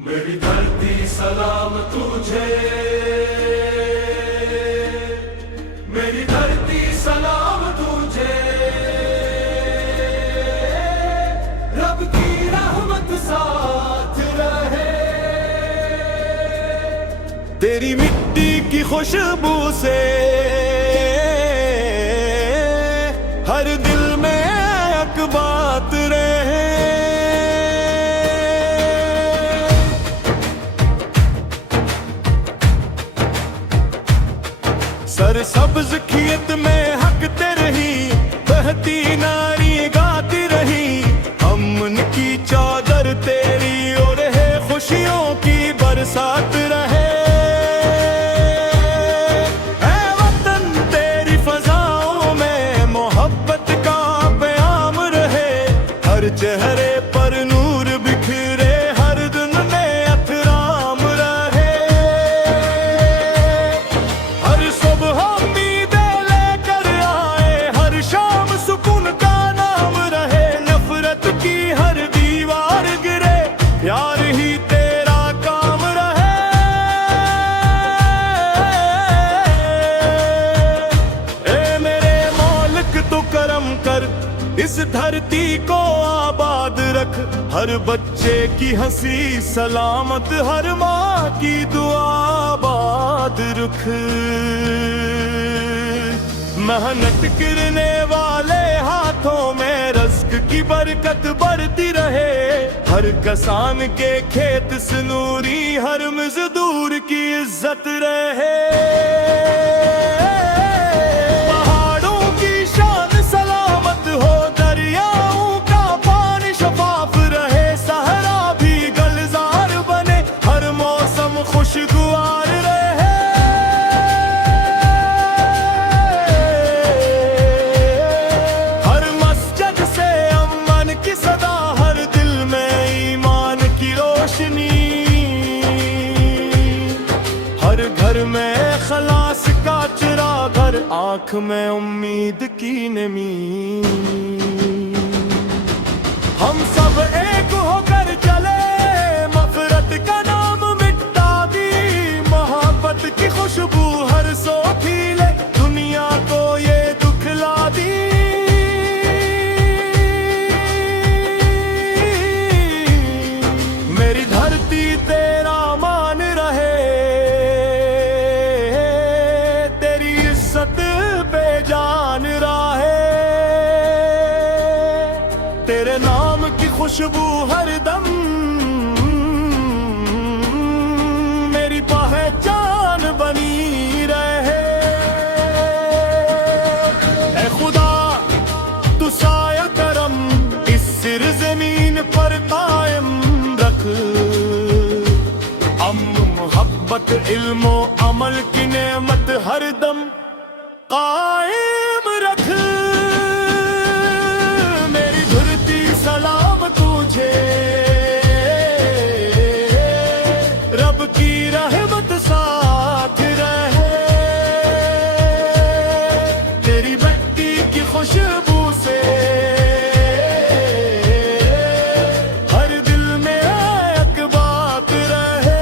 मेरी धरती सलाम तुझे, मेरी धरती सलाम तुझे, रब की रहमत साथ रहे। तेरी मिट्टी की खुशबू से हर दिल में एक बात रहे। सरसब्ज खेत में हकते रही, बहती नारी गाती रही, अमन की चादर तेरी और है खुशियों की बरसात रहे। ऐ वतन तेरी फजाओं में मोहब्बत का प्याम रहे, हर चेहरे पर नूर बिखरे, हर दिन में एहतराम रहे। हर सुबह उम्मीदें लेकर आए, हर शाम सुकून का नाम रहे, नफरत की हर दीवार गिरे, प्यार ही तेरा काम रहे। ए मेरे मौलिक तो करम कर, इस धरती को आबाद रख, हर बच्चे की हंसी सलामत, हर माँ की दुआ आबाद रख। मेहनत करने वाले हाथों में रज़्क़ की बरकत बढ़ती रहे, हर किसान के खेत से नूरी, हर मजदूर की इज्जत रहे। पहाड़ों की शान सलामत हो, दरियाओं का पानी शफाफ रहे, सहरा भी गलजार बने, हर मौसम खुशगवार रहे। हर मस्जिद से अमन की सदा, हर दिल में ईमान की रोशनी, हर घर में खलास का चिराग, हर आँख में उम्मीद की नमी। हम सब एक होकर चले, मफरत का नाम मिटा दी, मोहब्बत की खुशबू हर सो खिले, दुनिया को ये दुखला दी। मेरी धरती तेरा मान रहे, तेरी इज्जत बेजान रहे, तेरे नाम की खुशबू हर दम मेरी पहचान बनी रहे। ऐ खुदा तू साया करम, इस सिर जमीन पर कायम रख, अम्न मोहब्बत इल्मो अमल की नेमत हर दम कायम रख। मेरी धरती सलाम तुझे, रब की रहमत साथ रहे, तेरी मिट्टी की खुशबू से हर दिल में एक बात रहे।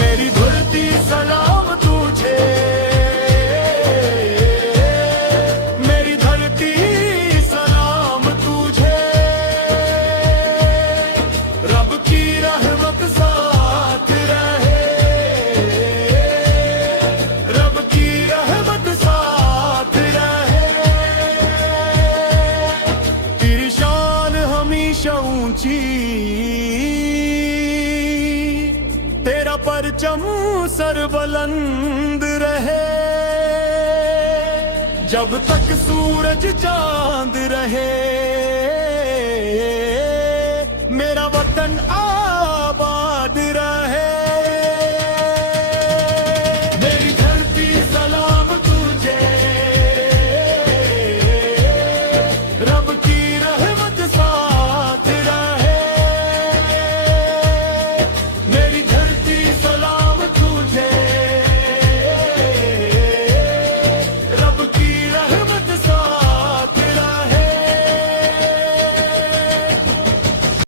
मेरी धरती सलाम तुझे, मेरी धरती सलाम तुझे, रब की रहमत साथ रहे, रब की रहमत साथ रहे। तेरी शान हमेशा ऊंची, तेरा परचम सर बुलंद रहे, जब तक सूरज चांद रहे, मेरा वतन